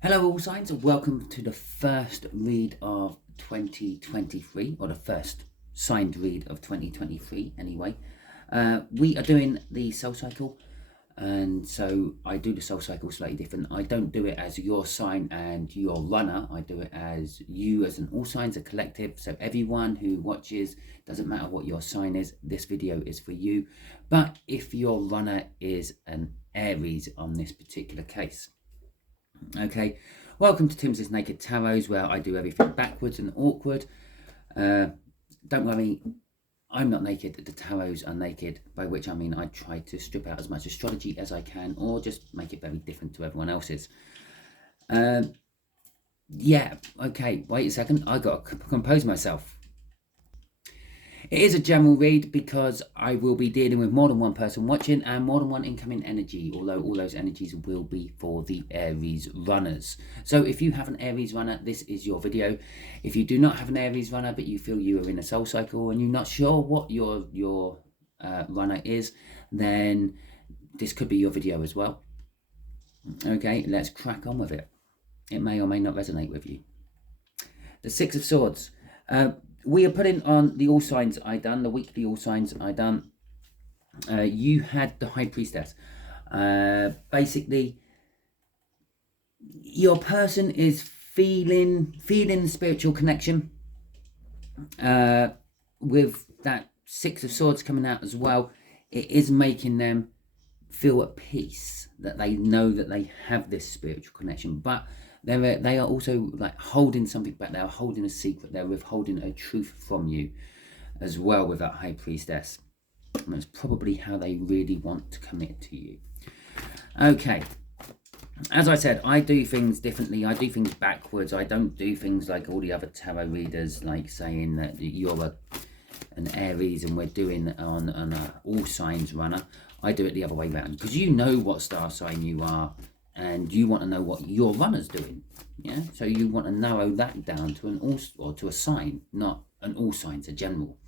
Hello all signs, and welcome to the first read of 2023, or the first signed read of 2023 anyway. We are doing the soul cycle, and so I do the soul cycle slightly different. I don't do it as your sign and your runner. I do it as you as an all signs, a collective. So everyone who watches, doesn't matter what your sign is, this video is for you. But if your runner is an Aries on this particular case. Okay, welcome to Timsy Naked Tarot, where I do everything backwards and awkward. Don't worry, I'm not naked, the tarots are naked, by which I mean I try to strip out as much astrology as I can, or just make it very different to everyone else's. Yeah, okay, wait a second, I got to compose myself. It is a general read because I will be dealing with more than one person watching and more than one incoming energy, although all those energies will be for the Aries runners. So if you have an Aries runner, this is your video. If you do not have an Aries runner, but you feel you are in a soul cycle and you're not sure what your runner is, then this could be your video as well. Okay, let's crack on with it. It may or may not resonate with you. The Six of Swords. We are putting on the all signs I done, the weekly all signs I done. You had the High Priestess. Basically, your person is feeling the spiritual connection. With that Six of Swords coming out as well, it is making them feel at peace, that they know that they have this spiritual connection, but they are also like holding something back. They're holding a secret. They're withholding a truth from you as well with that High Priestess. And that's probably how they really want to commit to you. Okay, as I said, I do things differently. I do things backwards. I don't do things like all the other tarot readers, like saying that you're an Aries and we're doing on an all signs runner. I do it the other way around, because you know what star sign you are and you want to know what your runner's doing. Yeah, so you want to narrow that down to an all, or to a sign, not an all signs, a general.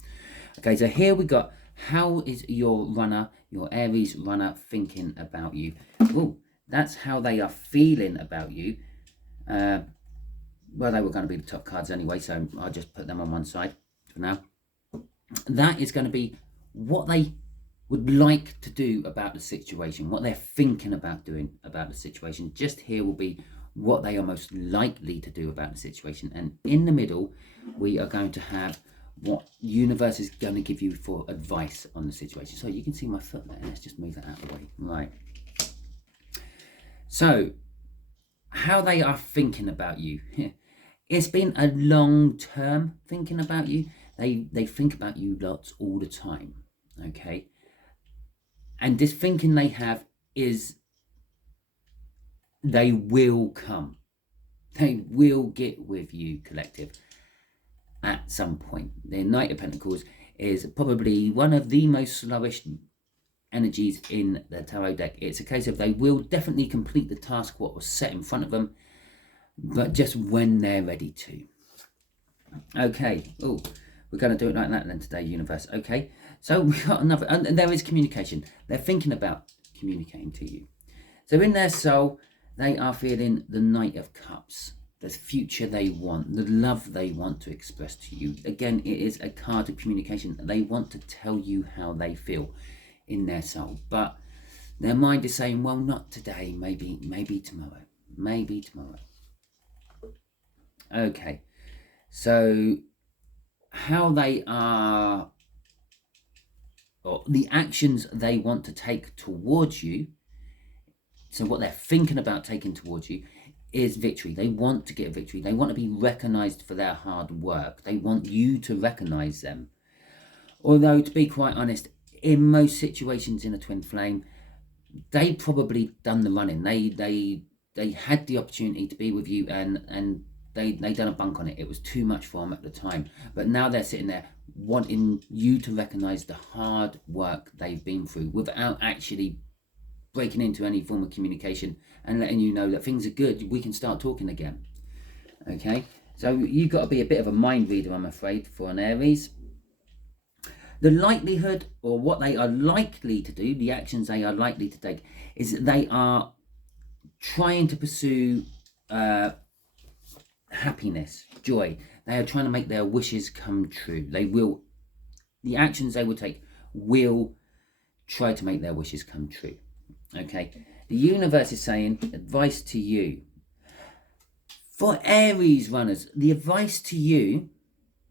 Okay, so here we got, how is your runner, your Aries runner, thinking about you? Oh, that's how they are feeling about you. Well, they were going to be the top cards anyway, so I'll just put them on one side for now. That is going to be what they would like to do about the situation, what they're thinking about doing about the situation. Just here will be what they are most likely to do about the situation. And in the middle, we are going to have what universe is going to give you for advice on the situation. So you can see my foot there. Let's just move that out of the way. Right. So how they are thinking about you. It's been a long term thinking about you. They think about you lots all the time. Okay. And this thinking they have is they will come. They will get with you, collective, at some point. The Knight of Pentacles is probably one of the most slowish energies in the tarot deck. It's a case of they will definitely complete the task what was set in front of them, but just when they're ready to. Okay. Oh, we're going to do it like that then today, universe. Okay. So we got another, and there is communication. They're thinking about communicating to you. So in their soul, they are feeling the Knight of Cups, the future they want, the love they want to express to you. Again, it is a card of communication. They want to tell you how they feel in their soul, but their mind is saying, well, not today, maybe tomorrow, maybe tomorrow. Okay, so how they are, or the actions they want to take towards you, so what they're thinking about taking towards you is victory. They want to get a victory. They want to be recognized for their hard work. They want you to recognize them. Although, to be quite honest, in most situations in a twin flame, they probably done the running. They had the opportunity to be with you, and they done a bunk on it. It was too much for them at the time. But now they're sitting there wanting you to recognize the hard work they've been through without actually breaking into any form of communication and letting you know that things are good. We can start talking again. Okay, so you've got to be a bit of a mind reader, I'm afraid, for an Aries. The likelihood, or what they are likely to do, the actions they are likely to take, is that they are trying to pursue happiness, joy. They are trying to make their wishes come true. The actions they will take will try to make their wishes come true. Okay, the universe is saying, advice to you. For Aries runners, the advice to you,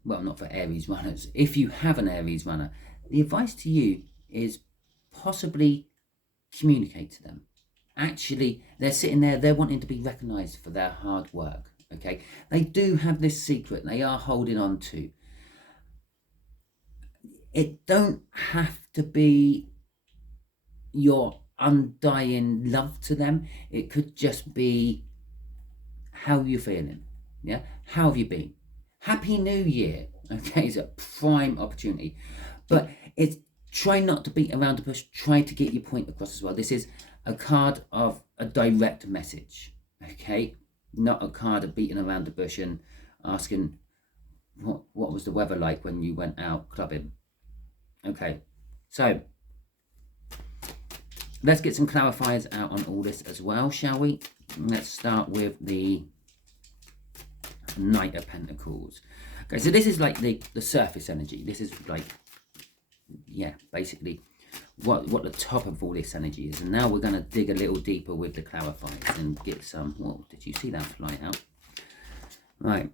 well, not for Aries runners, if you have an Aries runner, the advice to you is possibly communicate to them. Actually, they're sitting there, they're wanting to be recognised for their hard work. Okay, they do have this secret they are holding on to. It don't have to be your undying love to them. It could just be how you're feeling. Yeah, how have you been? Happy New Year. Okay, it's a prime opportunity, but it's try not to beat around the bush. Try to get your point across as well. This is a card of a direct message. Okay, not a card of beating around the bush and asking what was the weather like when you went out clubbing. Okay, so let's get some clarifiers out on all this as well, shall we? Let's start with the Knight of Pentacles. Okay, so this is like the surface energy. This is like, yeah, basically what the top of all this energy is. And now we're going to dig a little deeper with the clarifiers and get some, whoa, did you see that fly out? Right,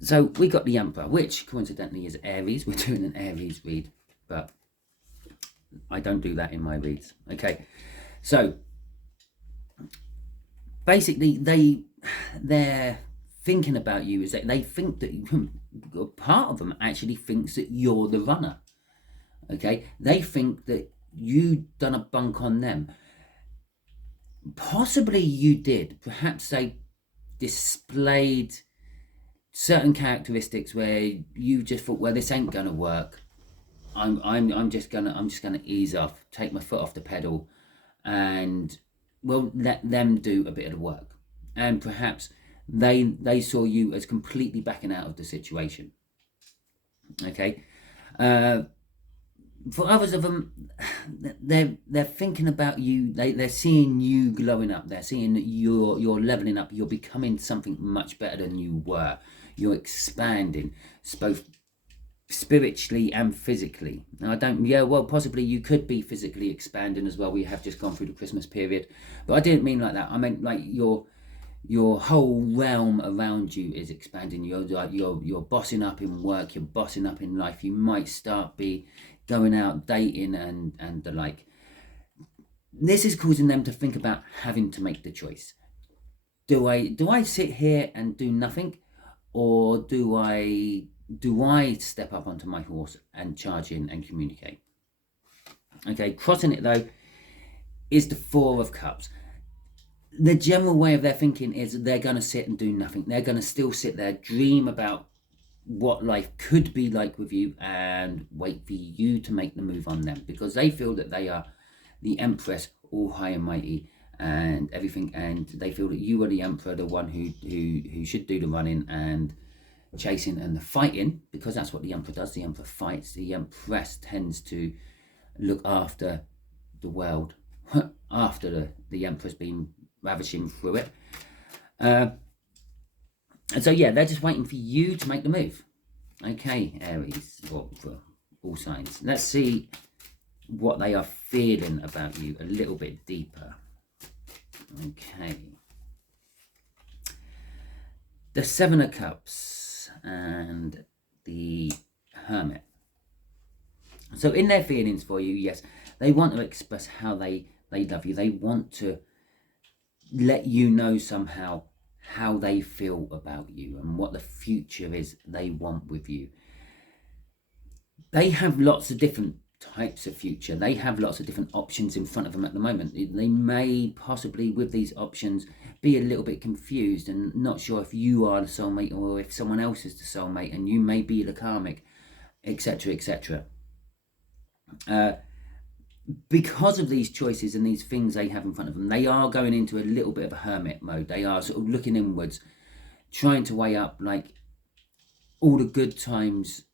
so we got the Emperor, which coincidentally is Aries. We're doing an Aries read, but I don't do that in my reads. Okay, so basically they're thinking about you is that they think that part of them actually thinks that you're the runner. Okay, they think that you done a bunk on them. Possibly you did. Perhaps they displayed certain characteristics where you just thought, well, this ain't gonna work. I'm just gonna ease off, take my foot off the pedal, and we'll let them do a bit of the work. And perhaps they saw you as completely backing out of the situation. Okay, for others of them, they're thinking about you. They're seeing you glowing up. They're seeing that you're leveling up. You're becoming something much better than you were. You're expanding, both spiritually and physically. Now, possibly you could be physically expanding as well. We have just gone through the Christmas period, but I didn't mean like that. I meant like your whole realm around you is expanding. You're bossing up in work. You're bossing up in life. You might start going out dating and the like. This is causing them to think about having to make the choice. Do I sit here and do nothing, or do I step up onto my horse and charge in and communicate? Okay, crossing it though is the Four of Cups. The general way of their thinking is they're going to sit and do nothing. They're going to still sit there, dream about what life could be like with you, and wait for you to make the move on them, because they feel that they are the Empress, all high and mighty and everything, and they feel that you are the Emperor, the one who should do the running and chasing and the fighting, because that's what the Emperor does. The Emperor fights. The Empress tends to look after the world after the Emperor's been ravishing through it. And so yeah, they're just waiting for you to make the move. Okay, Aries, or for all signs. Let's see what they are feeling about you a little bit deeper. Okay, the Seven of Cups and the Hermit. So in their feelings for you, yes, they want to express how they love you. They want to let you know somehow how they feel about you and what the future is they want with you. They have lots of different types of future. They have lots of different options in front of them at the moment. They may possibly, with these options, be a little bit confused and not sure if you are the soulmate or if someone else is the soulmate, and you may be the karmic, etc., etc. Because of these choices and these things they have in front of them, they are going into a little bit of a hermit mode. They are sort of looking inwards, trying to weigh up like all the good times,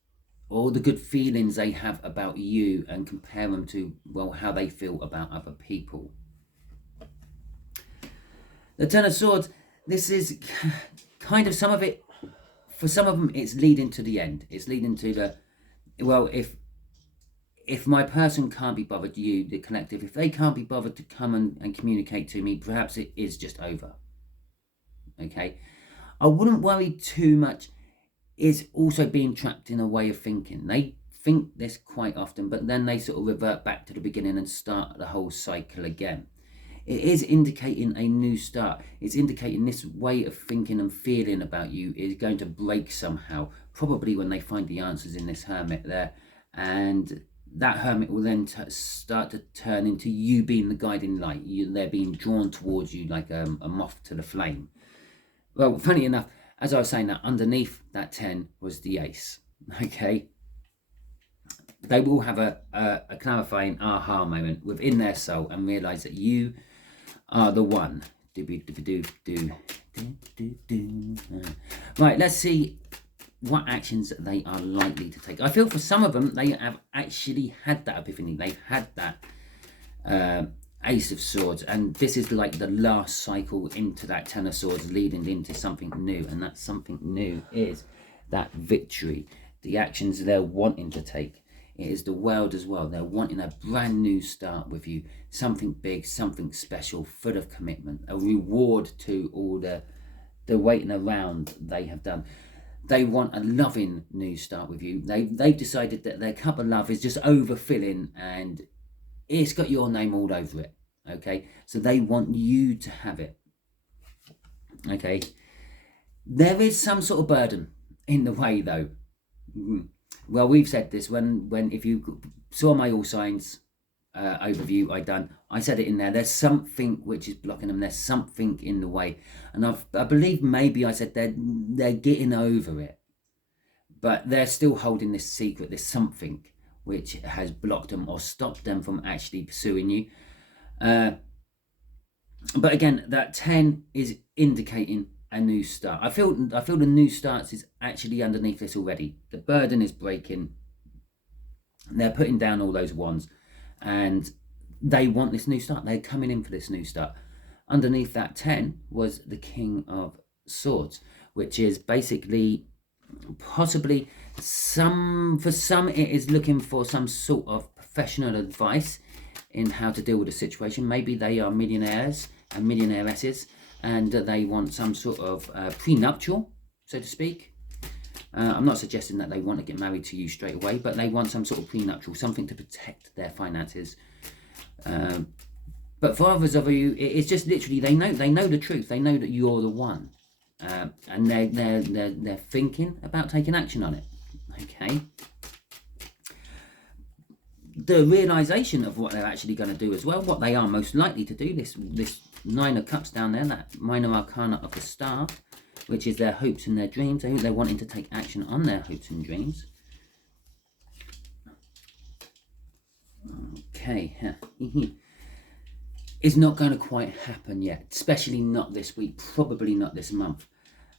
all the good feelings they have about you, and compare them to, well, how they feel about other people. The Ten of Swords, this is kind of some of it. For some of them, it's leading to the end. It's leading to the, well, if my person can't be bothered, you, the collective, if they can't be bothered to come and communicate to me, perhaps it is just over. Okay, I wouldn't worry too much. Is also being trapped in a way of thinking. They think this quite often, but then they sort of revert back to the beginning and start the whole cycle again. It is indicating a new start. It's indicating this way of thinking and feeling about you is going to break somehow, probably when they find the answers in this hermit there. And that hermit will then start to turn into you being the guiding light. They're being drawn towards you like a moth to the flame. Well, funny enough, as I was saying, that underneath that 10 was the ace. Okay, they will have a clarifying aha moment within their soul and realize that you are the one. Right, let's see what actions they are likely to take. I feel for some of them, they have actually had that epiphany. They've had that Ace of Swords, and this is like the last cycle into that Ten of Swords, leading into something new, and that something new is that victory, the actions they're wanting to take. It is the world as well. They're wanting a brand new start with you, something big, something special, full of commitment, a reward to all the waiting around they have done. They want a loving new start with you. They've decided that their cup of love is just overfilling and it's got your name all over it. Okay, so they want you to have it. Okay, there is some sort of burden in the way though. Well, we've said this when if you saw my all signs overview I said it in there. There's something which is blocking them. There's something in the way, and I believe maybe I said they're getting over it, but they're still holding this secret. There's something which has blocked them or stopped them from actually pursuing you. But again, that 10 is indicating a new start. I feel the new starts is actually underneath this already. The burden is breaking. They're putting down all those wands and they want this new start. They're coming in for this new start. Underneath that 10 was the King of Swords, which is basically possibly for some it is looking for some sort of professional advice in how to deal with a situation. Maybe they are millionaires and millionairesses and they want some sort of prenuptial, so to speak. I'm not suggesting that they want to get married to you straight away, but they want some sort of prenuptial, something to protect their finances. But for others of you, it's just literally they know the truth. They know that you're the one, and they're thinking about taking action on it. Okay. The realization of what they're actually going to do as well, what they are most likely to do. This Nine of Cups down there, that minor arcana of the Star, which is their hopes and their dreams. They're wanting to take action on their hopes and dreams. Okay. It's not going to quite happen yet, especially not this week, probably not this month.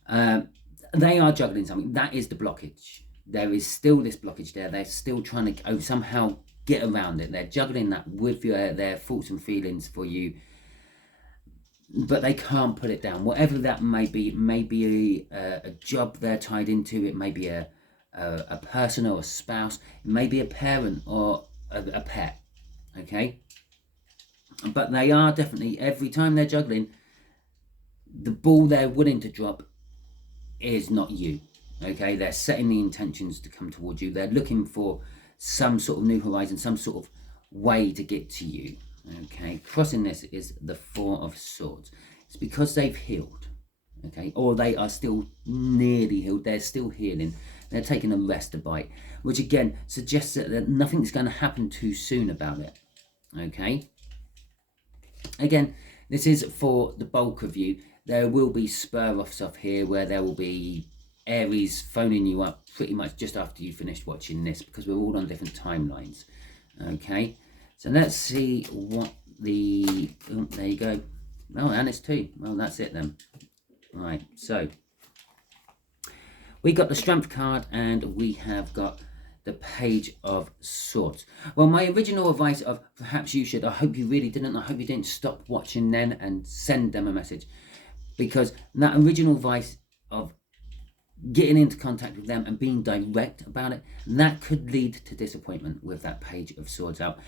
They are juggling something. That is the blockage. There is still this blockage there. They're still trying to somehow get around it. They're juggling that with their thoughts and feelings for you, but they can't put it down. Whatever that may be, it may be a job they're tied into. It may be a person or a spouse. It may be a parent or a pet. Okay, but they are definitely, every time they're juggling, the ball they're willing to drop is not you. Okay, they're setting the intentions to come towards you. They're looking for some sort of new horizon, some sort of way to get to you. Okay, crossing this is the Four of Swords. It's because they've healed, okay, or they are still nearly healed. They're still healing. They're taking a rest, a bite, which again suggests that nothing's going to happen too soon about it. Okay, again, this is for the bulk of you. There will be spur-offs off here where there will be Aries phoning you up pretty much just after you finished watching this, because we're all on different timelines. Okay, so let's see what the there you go. Oh, and it's 2. Well, that's it then. Right, so we got the Strength card and we have got the Page of Swords. Well, my original advice of perhaps you should, I hope you really didn't, I hope you didn't stop watching then and send them a message. because that original advice of getting into contact with them and being direct about it, that could lead to disappointment with that Page of Swords out.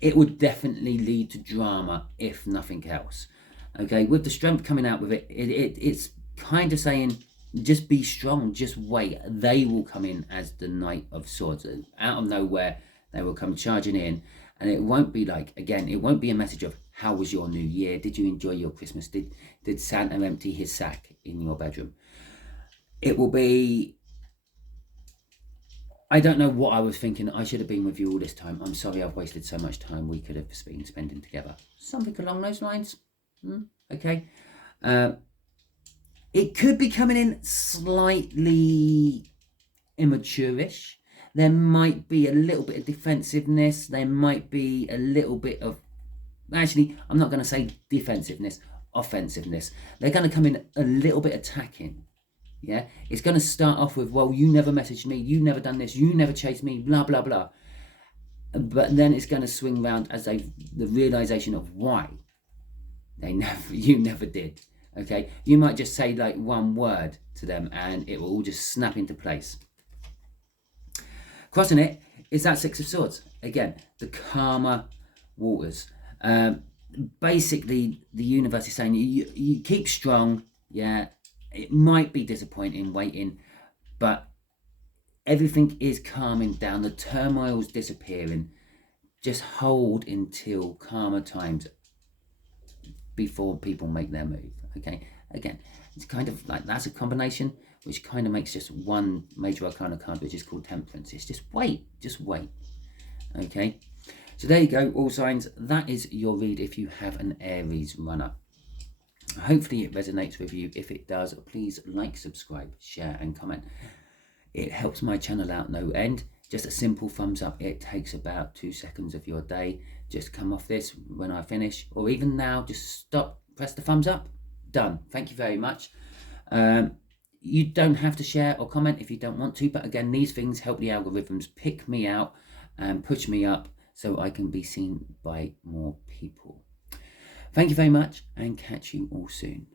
It would definitely lead to drama, if nothing else. Okay, with the Strength coming out with it, it's kind of saying, just be strong, just wait. They will come in as the Knight of Swords. Out of nowhere, they will come charging in. And it won't be like, again, it won't be a message of, how was your new year? Did you enjoy your Christmas? Did Santa empty his sack in your bedroom? It will be, I don't know what I was thinking. I should have been with you all this time. I'm sorry I've wasted so much time we could have been spending together. Something along those lines. Okay. It could be coming in slightly immature-ish. There might be a little bit of defensiveness. There might be a little bit of, actually, I'm not going to say defensiveness, offensiveness. They're going to come in a little bit attacking. Yeah, it's going to start off with, well, you never messaged me, you never done this, you never chased me, blah, blah, blah. But then it's going to swing round as the realization of why you never did. Okay, you might just say like one word to them and it will all just snap into place. Crossing it is that Six of Swords. Again, the calmer waters. Basically, the universe is saying you keep strong. Yeah, it might be disappointing waiting, but everything is calming down. The turmoil's disappearing. Just hold until calmer times before people make their move. Okay, again, it's kind of like, that's a combination which kind of makes just one major arcana card, which is called Temperance. It's just wait. Okay, so there you go, all signs. That is your read if you have an Aries runner. Hopefully it resonates with you. If it does, please like, subscribe, share and comment. It helps my channel out no end. Just a simple thumbs up. It takes about 2 seconds of your day. Just come off this when I finish, or even now, just stop, press the thumbs up. Done. Thank you very much. You don't have to share or comment if you don't want to, but again, these things help the algorithms pick me out and push me up so I can be seen by more people. Thank you very much and catch you all soon.